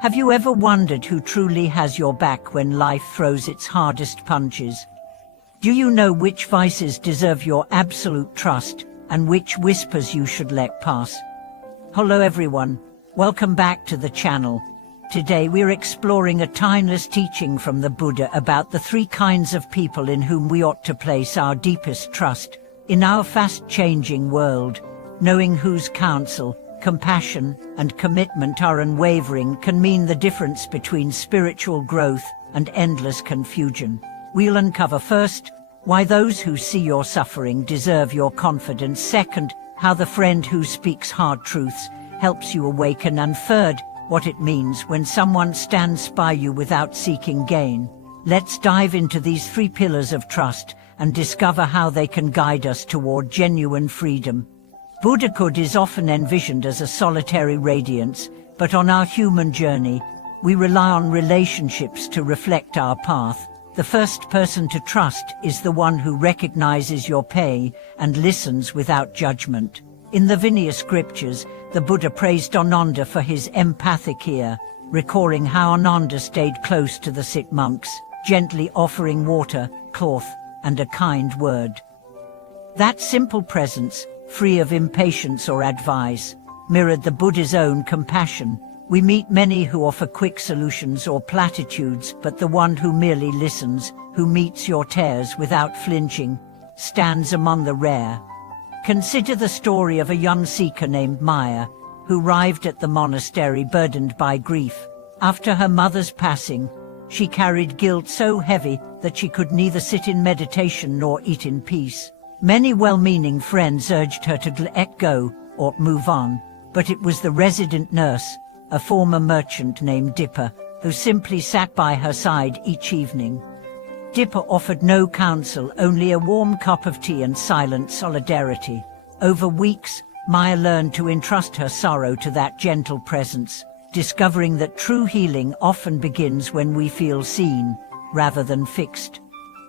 Have you ever wondered who truly has your back when life throws its hardest punches? Do you know which vices deserve your absolute trust and which whispers you should let pass? Hello everyone, welcome back to the channel. Today we're exploring a timeless teaching from the Buddha about the three kinds of people in whom we ought to place our deepest trust. In our fast-changing world, knowing whose counsel, compassion, and commitment are unwavering can mean the difference between spiritual growth and endless confusion. We'll uncover first, why those who see your suffering deserve your confidence. Second, how the friend who speaks hard truths helps you awaken. And third, what it means when someone stands by you without seeking gain. Let's dive into these three pillars of trust and discover how they can guide us toward genuine freedom. Buddhahood is often envisioned as a solitary radiance, but on our human journey, we rely on relationships to reflect our path. The first person to trust is the one who recognizes your pain and listens without judgment. In the Vinaya scriptures, the Buddha praised Ananda for his empathic ear, recalling how Ananda stayed close to the sick monks, gently offering water, cloth, and a kind word. That simple presence, free of impatience or advice, mirrored the Buddha's own compassion. We meet many who offer quick solutions or platitudes, but the one who merely listens, who meets your tears without flinching, stands among the rare. Consider the story of a young seeker named Maya, who arrived at the monastery burdened by grief. After her mother's passing, she carried guilt so heavy that she could neither sit in meditation nor eat in peace. Many well-meaning friends urged her to let go or move on, but it was the resident nurse, a former merchant named Dipper, who simply sat by her side each evening. Dipper offered no counsel, only a warm cup of tea and silent solidarity. Over weeks, Maya learned to entrust her sorrow to that gentle presence, discovering that true healing often begins when we feel seen, rather than fixed.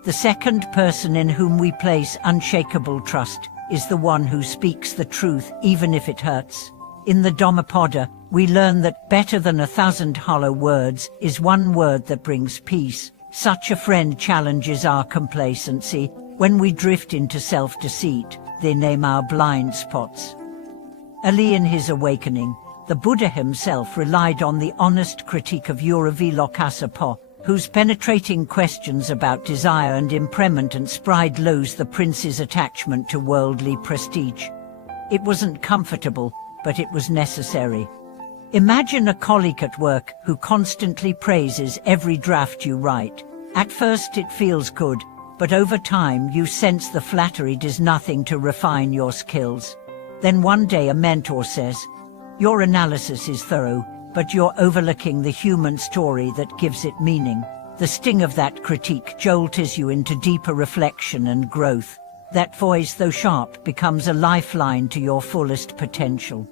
The second person in whom we place unshakable trust is the one who speaks the truth even if it hurts. In the Dhammapada, we learn that better than 1,000 hollow words is one word that brings peace. Such a friend challenges our complacency. When we drift into self-deceit, they name our blind spots. Early in his awakening, the Buddha himself relied on the honest critique of Uravala Kassapa, whose penetrating questions about desire and impermanence pried lows the prince's attachment to worldly prestige. It wasn't comfortable, but it was necessary. Imagine a colleague at work who constantly praises every draft you write. At first it feels good, but over time you sense the flattery does nothing to refine your skills. Then one day a mentor says, "Your analysis is thorough, but you're overlooking the human story that gives it meaning." The sting of that critique jolts you into deeper reflection and growth. That voice, though sharp, becomes a lifeline to your fullest potential.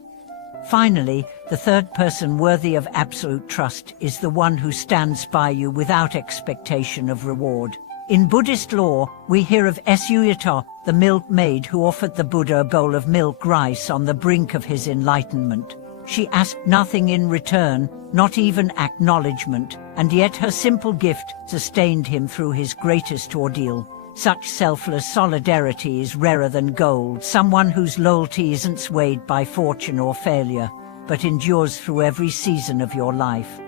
Finally, the third person worthy of absolute trust is the one who stands by you without expectation of reward. In Buddhist lore, we hear of Suyatta, the milkmaid who offered the Buddha a bowl of milk rice on the brink of his enlightenment. She asked nothing in return, not even acknowledgement, and yet her simple gift sustained him through his greatest ordeal. Such selfless solidarity is rarer than gold, someone whose loyalty isn't swayed by fortune or failure, but endures through every season of your life.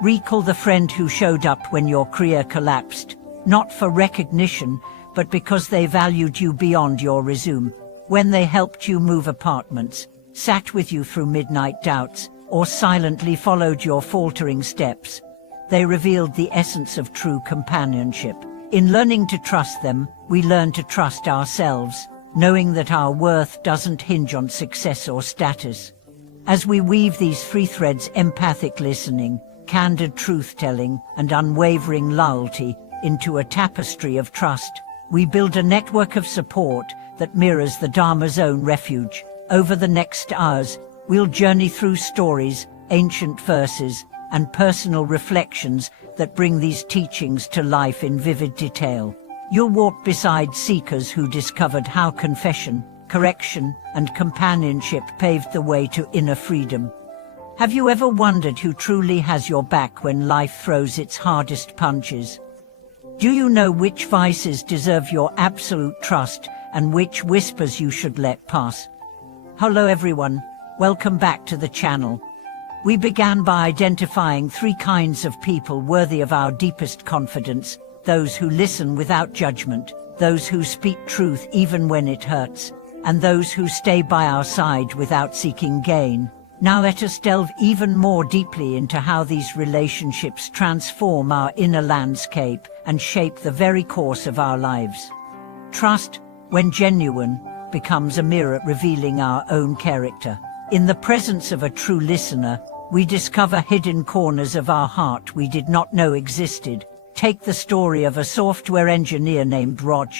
Recall the friend who showed up when your career collapsed, not for recognition, but because they valued you beyond your resume. When they helped you move apartments, sat with you through midnight doubts, or silently followed your faltering steps, they revealed the essence of true companionship. In learning to trust them, we learn to trust ourselves, knowing that our worth doesn't hinge on success or status. As we weave these three threads, empathic listening, candid truth-telling, and unwavering loyalty, into a tapestry of trust, we build a network of support that mirrors the Dharma's own refuge. Over the next hours, we'll journey through stories, ancient verses, and personal reflections that bring these teachings to life in vivid detail. You'll walk beside seekers who discovered how confession, correction, and companionship paved the way to inner freedom. Have you ever wondered who truly has your back when life throws its hardest punches? Do you know which vices deserve your absolute trust and which whispers you should let pass? Hello everyone, welcome back to the channel. We began by identifying 3 kinds of people worthy of our deepest confidence: those who listen without judgment, those who speak truth even when it hurts, and those who stay by our side without seeking gain. Now let us delve even more deeply into how these relationships transform our inner landscape and shape the very course of our lives. Trust, when genuine, becomes a mirror revealing our own character. In the presence of a true listener, we discover hidden corners of our heart we did not know existed. Take the story of a software engineer named Rog.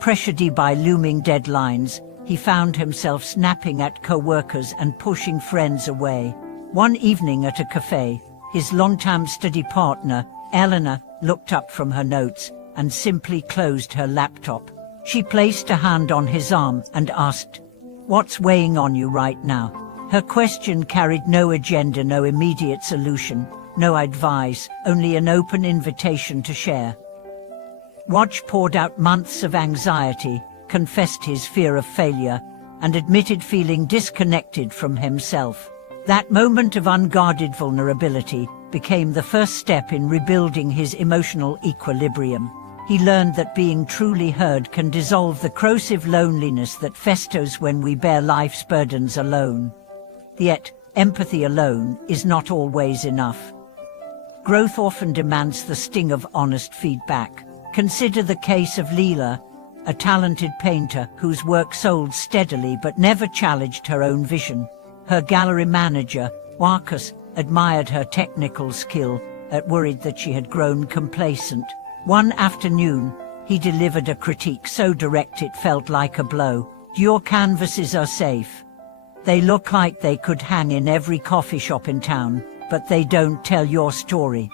Pressured by looming deadlines, he found himself snapping at co-workers and pushing friends away. One evening at a cafe, his longtime study partner, Eleanor, looked up from her notes and simply closed her laptop. She placed a hand on his arm and asked, "What's weighing on you right now?" Her question carried no agenda, no immediate solution, no advice, only an open invitation to share. Rog poured out months of anxiety, confessed his fear of failure, and admitted feeling disconnected from himself. That moment of unguarded vulnerability became the first step in rebuilding his emotional equilibrium. He learned that being truly heard can dissolve the corrosive loneliness that festers when we bear life's burdens alone. Yet, empathy alone is not always enough. Growth often demands the sting of honest feedback. Consider the case of Leela, a talented painter whose work sold steadily but never challenged her own vision. Her gallery manager, Marcus, admired her technical skill, but worried that she had grown complacent. One afternoon, he delivered a critique so direct it felt like a blow. "Your canvases are safe. They look like they could hang in every coffee shop in town, but they don't tell your story."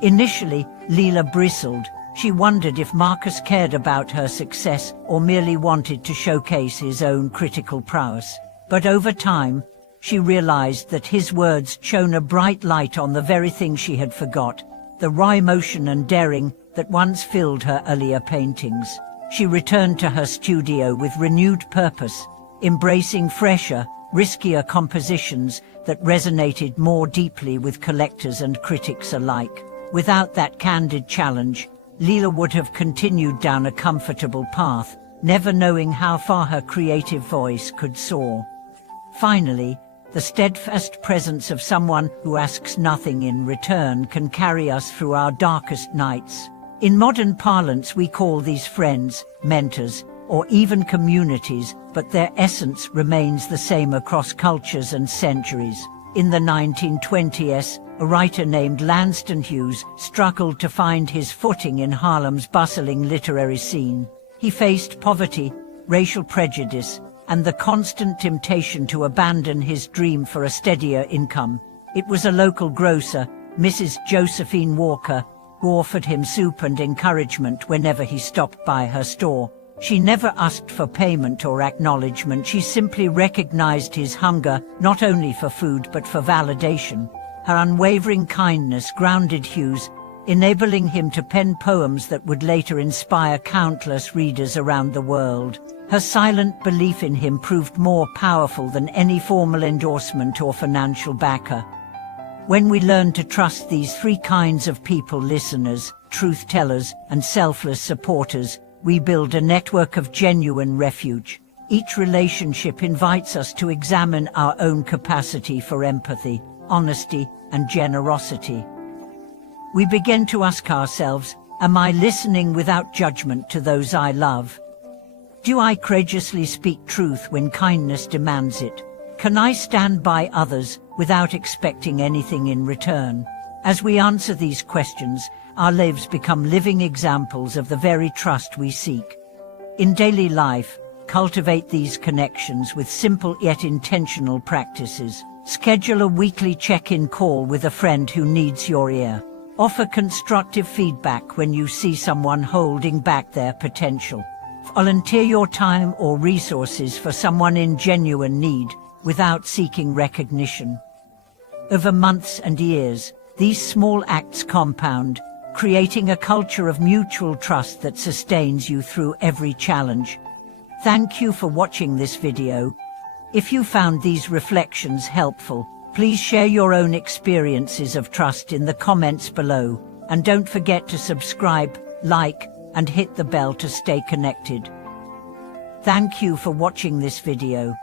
Initially, Leela bristled. She wondered if Marcus cared about her success or merely wanted to showcase his own critical prowess. But over time, she realized that his words shone a bright light on the very thing she had forgot, the raw emotion and daring that once filled her earlier paintings. She returned to her studio with renewed purpose, embracing fresher, riskier compositions that resonated more deeply with collectors and critics alike. Without that candid challenge, Leela would have continued down a comfortable path, never knowing how far her creative voice could soar. Finally, the steadfast presence of someone who asks nothing in return can carry us through our darkest nights. In modern parlance, we call these friends, mentors, or even communities, but their essence remains the same across cultures and centuries. In the 1920s, a writer named Langston Hughes struggled to find his footing in Harlem's bustling literary scene. He faced poverty, racial prejudice, and the constant temptation to abandon his dream for a steadier income. It was a local grocer, Mrs. Josephine Walker, who offered him soup and encouragement whenever he stopped by her store. She never asked for payment or acknowledgement. She simply recognized his hunger, not only for food but for validation. Her unwavering kindness grounded Hughes, enabling him to pen poems that would later inspire countless readers around the world. Her silent belief in him proved more powerful than any formal endorsement or financial backer. When we learn to trust these 3 kinds of people, listeners, truth-tellers, and selfless supporters, we build a network of genuine refuge. Each relationship invites us to examine our own capacity for empathy, honesty, and generosity. We begin to ask ourselves, am I listening without judgment to those I love? Do I courageously speak truth when kindness demands it? Can I stand by others without expecting anything in return? As we answer these questions, our lives become living examples of the very trust we seek. In daily life, cultivate these connections with simple yet intentional practices. Schedule a weekly check-in call with a friend who needs your ear. Offer constructive feedback when you see someone holding back their potential. Volunteer your time or resources for someone in genuine need without seeking recognition. Over months and years, these small acts compound, creating a culture of mutual trust that sustains you through every challenge. Thank you for watching this video. If you found these reflections helpful, please share your own experiences of trust in the comments below, and don't forget to subscribe, like, and hit the bell to stay connected. Thank you for watching this video.